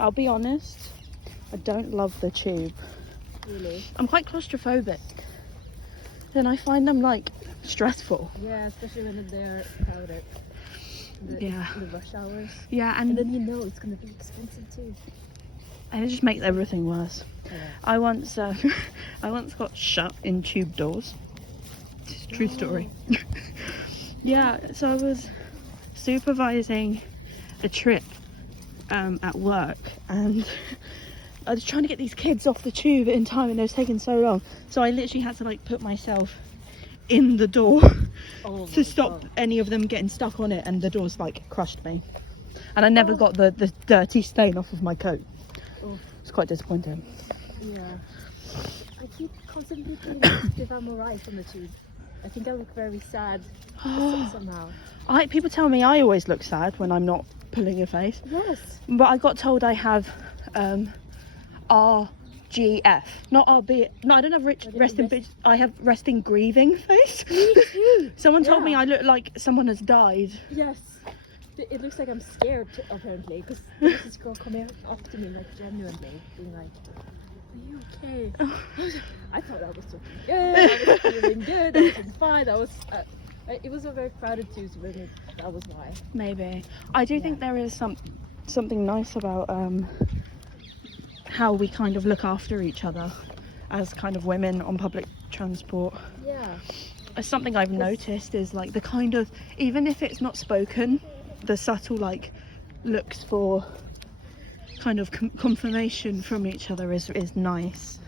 I'll be honest, I don't love the tube. Really? I'm quite claustrophobic, and I find them like stressful. Yeah, especially when they're crowded. Yeah. The rush hours. Yeah, And and then you know it's gonna be expensive too. it just makes everything worse. Yeah. I once got shut in tube doors. It's a true story. Yeah, so I was supervising a trip at work, and I was trying to get these kids off the tube in time, and it was taking so long. So I literally had to like put myself in the door to stop any of them getting stuck on it, and the doors like crushed me. And I never got the dirty stain off of my coat. It's quite disappointing. Yeah. I keep constantly thinking if I'm alright on the tube. I think I look very sad somehow. People tell me I always look sad when I'm not pulling your face. Yes. But I got told I have RGF, not RB. No, I don't have resting. I have resting grieving face. Me too. Someone told me I look like someone has died. Yes. It looks like I'm scared apparently, because there's this girl coming up to me like genuinely being like, "Are you okay?" I thought I was looking good. I was feeling good. I was fine. It was a very crowded tube, so maybe that was why. Maybe. I do think there is something nice about how we kind of look after each other as kind of women on public transport. Yeah. Something I've noticed is like the kind of, even if it's not spoken, the subtle like looks for kind of confirmation from each other is nice.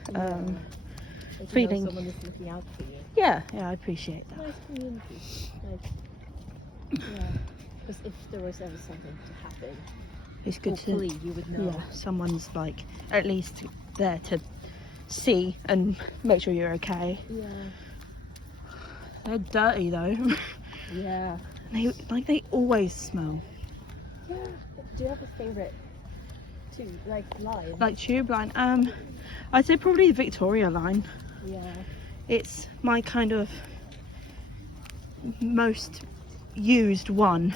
Feeling someone is looking out for you. Yeah, I appreciate that. Nice community. Yeah. Because if there was ever something to happen, It's good hopefully to, you would know. yeah, someone's like at least there to see and make sure you're okay. Yeah. They're dirty though. Yeah. They always smell. Yeah. Do you have a favorite tube, like line? Like tube line. I'd say probably the Victoria line. Yeah. It's my kind of most used one.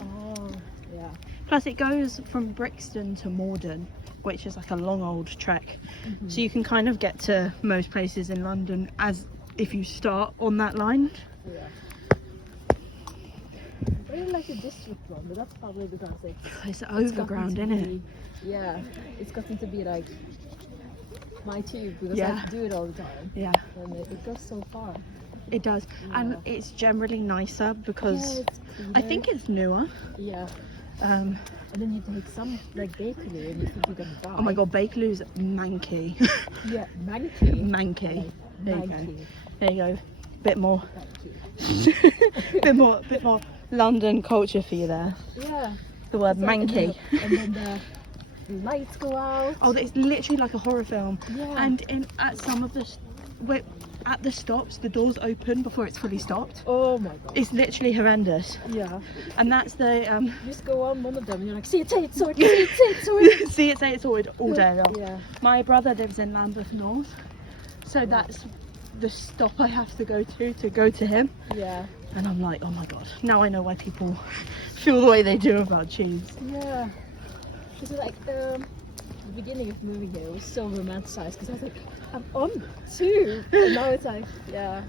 Oh, yeah. Plus it goes from Brixton to Morden, which is like a long old trek. So you can kind of get to most places in London as if you start on that line. Yeah. I really like the district one, but that's probably because It's overground, isn't it? Yeah, it's gotten to be like my tube because Yeah. I do it all the time. Yeah, And it goes so far. it does. And it's generally nicer because I think it's newer. Yeah. And then you take some like Bakerloo and you think you're gonna die. oh my god, Bakerloo's manky. Yeah, manky. Manky. There you go. Manky. There you go. Bit more, Manky. bit more London culture for you there. Yeah. The word It's like- manky. And then the lights go out. Oh, it's literally like a horror film. Yeah. And at some of the at the stops, the doors open before it's fully stopped. Oh my god. It's literally horrendous. Yeah. And that's the You just go on one of them and you're like, see it, say it, sword, see it, say it, sword. see it, say it, sorted all day long. Yeah. My brother lives in Lambeth North, so that's the stop I have to go to him. Yeah. And I'm like, oh my god, now I know why people feel the way they do about tubes. Yeah. Because like the beginning of moving here was so romanticized because I was like, I'm on tube, and now it's like, yeah,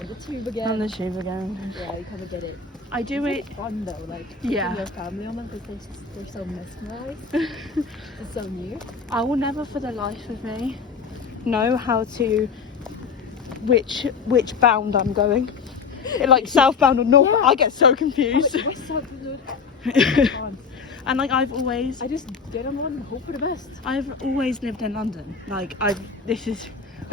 on the tube again. On the tube again. Yeah, you kind of get it. I do it. It's fun though, like Yeah. taking your family on them because they're so mesmerized. It's so new. I will never for the life of me know how to which bound I'm going. Like southbound or north. Yeah. I get so confused. I'm like, west side, good. And like I just get on one and hope for the best. I've always lived in London. Like I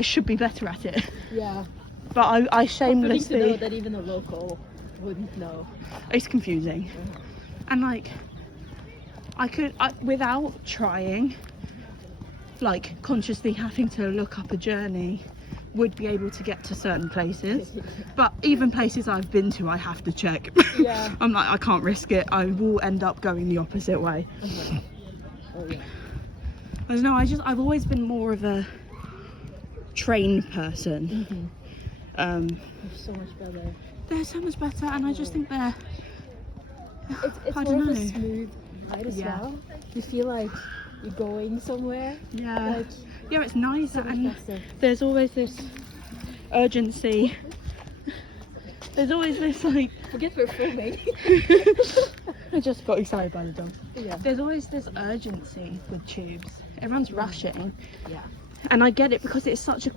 should be better at it. Yeah. But I Comforting to shamelessly. know that even a local wouldn't know. It's confusing. And like without trying, like consciously having to look up a journey, would be able to get to certain places. But even places I've been to, I have to check. Yeah. I'm like, I can't risk it. I will end up going the opposite way. Oh yeah. I don't know, I've always been more of a train person. They're so much better. They're so much better, and I just think they're It's I more don't of a know. smooth ride as Yeah. well. You feel like you're going somewhere. Yeah. Like, Yeah, it's nice, so much and faster. there's always this urgency. There's always this like. Forget we're filming. I just got excited by the dog. Yeah. There's always this urgency with tubes. Everyone's rushing, Yeah. and I get it because it's such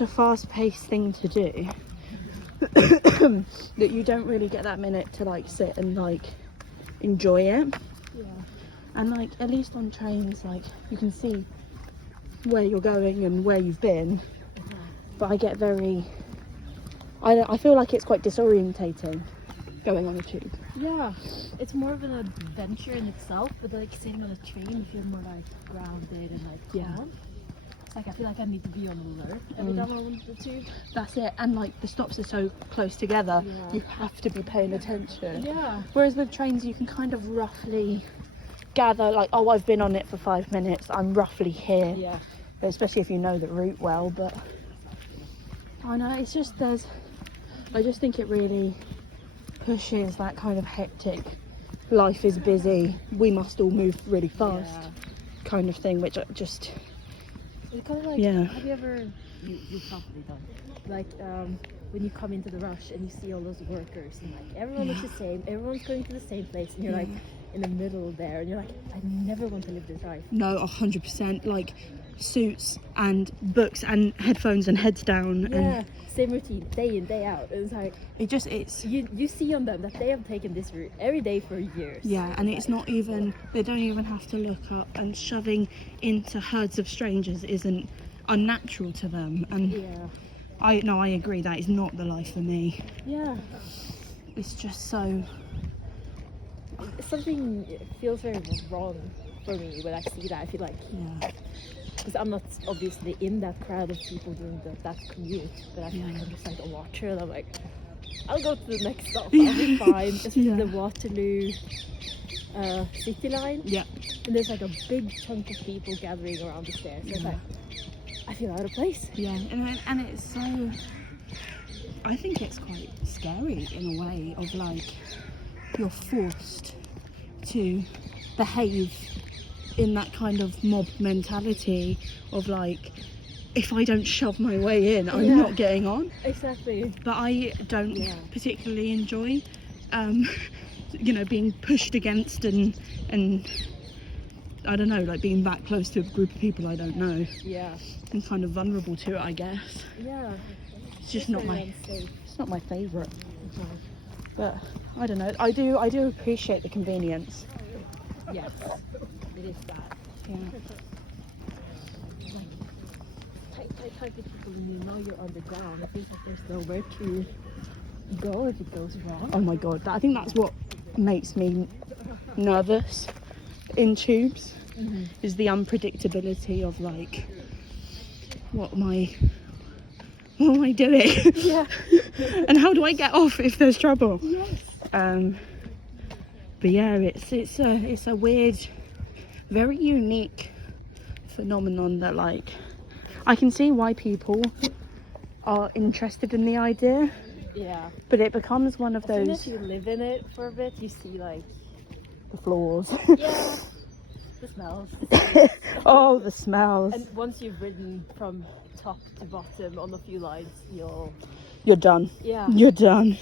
a fast-paced thing to do that you don't really get that minute to like sit and like enjoy it. Yeah. And like at least on trains, like you can see where you're going and where you've been. But I get very. I feel like it's quite disorientating going on a tube. Yeah, it's more of an adventure in itself, but like sitting on a train, you feel more like grounded and like Yeah. calm. It's like I feel like I need to be on alert every time I'm on the tube. That's it. And like the stops are so close together, Yeah. you have to be paying attention. Yeah. Whereas with trains, you can kind of roughly gather, like, oh, I've been on it for 5 minutes, I'm roughly here. Yeah. Especially if you know the route well. But I know it's just I just think it really pushes that kind of hectic, life is busy, we must all move really fast Yeah. kind of thing, which I just. It's kind of like, Yeah. have you ever, you've probably done, like when you come into the rush and you see all those workers and like everyone looks the same, everyone's going to the same place and you're like in the middle there and you're like, I never want to live this life. No, 100%. Like suits and books and headphones and heads down. Yeah, And same routine, day in, day out. It's like, it's. you see on them that they have taken this route every day for years. Yeah, and it's not even. They don't even have to look up, and shoving into herds of strangers isn't unnatural to them. And Yeah. I agree, that is not the life for me. Yeah. It's just so. Something feels very wrong for me when I see that. I feel like, Yeah. because I'm not obviously in that crowd of people doing that commute, but I feel like I'm just like a watcher and I'm like, I'll go to the next stop, I'll be fine. Especially Yeah. the Waterloo City line, Yeah. and there's like a big chunk of people gathering around the stairs. So it's like, I feel out of place. Yeah, and it's so. I think it's quite scary in a way of like you're forced to behave in that kind of mob mentality of like, if I don't shove my way in, I'm not getting on. Exactly. But I don't Yeah. particularly enjoy, being pushed against and I don't know, like being that close to a group of people I don't know. Yeah. I'm kind of vulnerable to it, I guess. Yeah. It's just not my. Unsafe. It's not my favourite. But I don't know. I do appreciate the convenience. Yes, it is that. Yeah. Like, type of people, you know you're underground. I think that there's nowhere to go if it goes wrong. Oh my god. I think that's what makes me nervous in tubes. Is the unpredictability of like, what am I doing? Yeah. And how do I get off if there's trouble? Yes. But yeah, it's a weird, very unique phenomenon that like I can see why people are interested in the idea, Yeah. but it becomes one of As soon those as you live in it for a bit, you see like, the flaws. yeah, the smells. Oh, the smells. And once you've ridden from top to bottom on a few lines, You're done. yeah. You're done.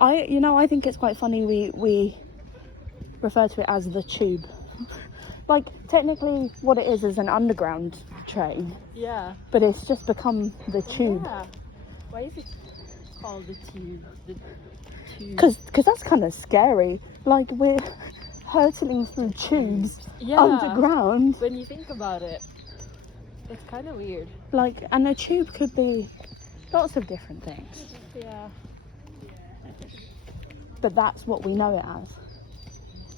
Oh, I think it's quite funny we refer to it as the tube. Like technically what it is an underground train, yeah. but it's just become the tube. Yeah. Why is it called the tube? The tube. Because that's kind of scary. Like we're hurtling through tubes underground. When you think about it, it's kind of weird. Like, and a tube could be lots of different things, Yeah. but that's what we know it as,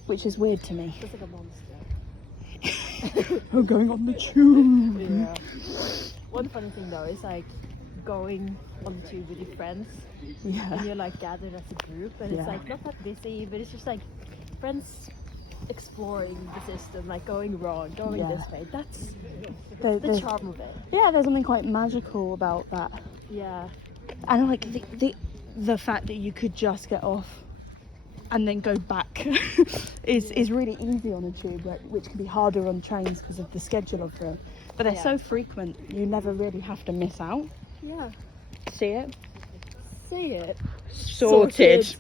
which is weird to me. It's like a monster. I'm going on the tube. Yeah. One funny thing though is like going on the tube with your friends and Yeah. you're like gathered as a group and it's Yeah. like not that busy, but it's just like friends exploring the system, like going wrong, going this way. That's the There's, charm of it. yeah, there's something quite magical about that, Yeah. and like the fact that you could just get off and then go back traffic is really easy on a tube, which can be harder on trains because of the schedule of them. But they're so frequent, you never really have to miss out. Yeah. See it? See it. Sorted.